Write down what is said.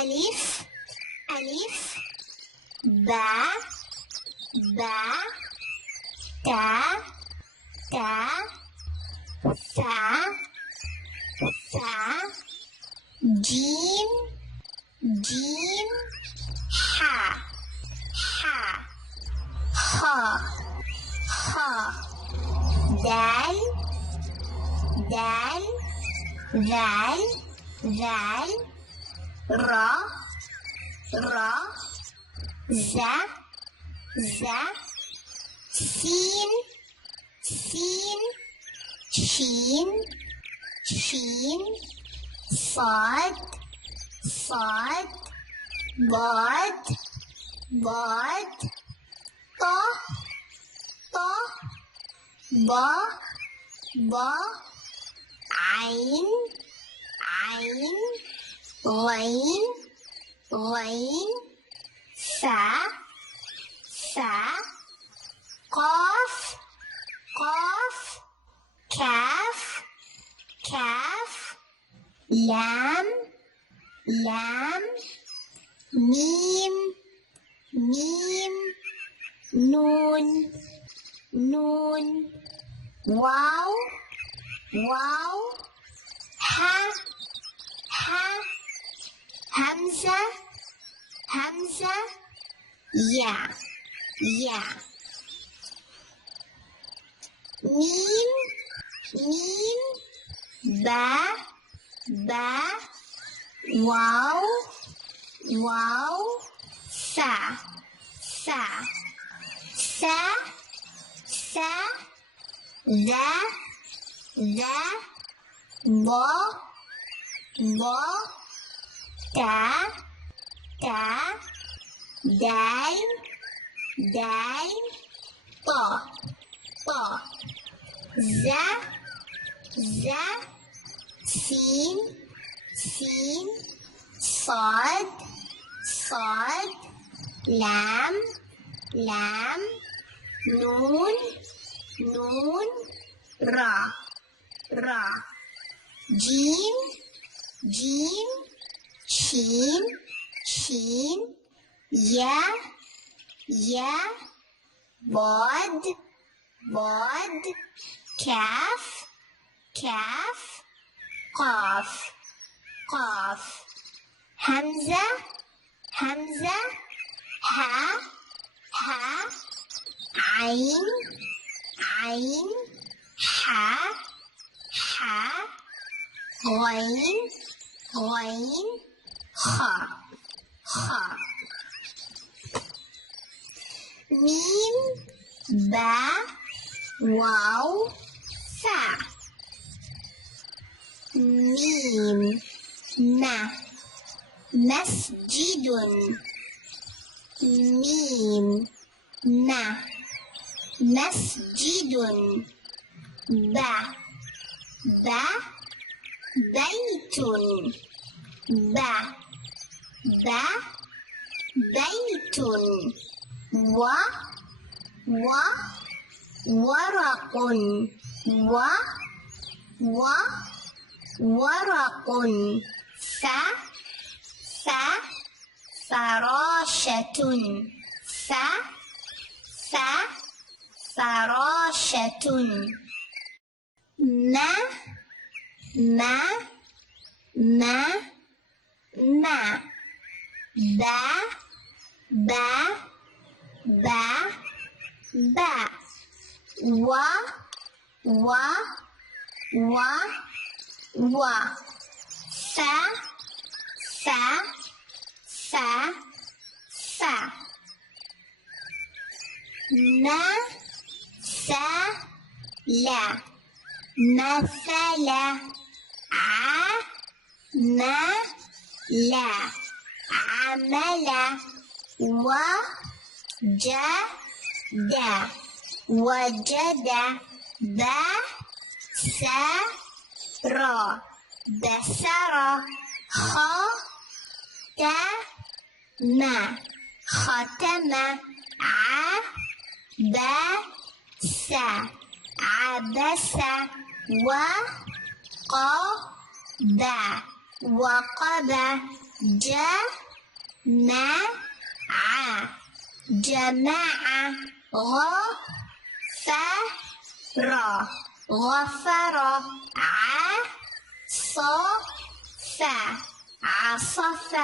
ألف ألف باء باء تاء تاء ثاء ثاء جيم جيم حاء حاء خاء خاء دال دال ذال ذال را را زا زا سين سين شين شين صاد صاد ضاد ضاد طا طا با با عين عين غين غين فا فا قاف قاف كاف كاف لام لام ميم ميم نون نون واو واو ها ها همزة همزة يا يا ميم ميم با با واو واو ثا ثا ثا ثا ذا ذا ضا ضا تا تا دال دال طا طا زا زا سين سين صاد صاد لام لام نون نون را را جيم جيم شين شين يا يا ضاد ضاد كاف كاف قاف قاف همزة همزة ها ها عين عين حا حا غين غين خا خا ميم با واو ثا ميم ما مسجد ميم ما مسجد با با بيت با با بيت و و ورق و و ورق ف ف فراشة ف ف فراشة ما ما ما ما با با با با و و و و ف ف ف ف ما ث لا مثل ع ما لا عمل و ج د وجد ب س ر بسر خ ت م ختم ع ب س عبس و ق ب وقب جمع جماعة غفر غفر عصف عصف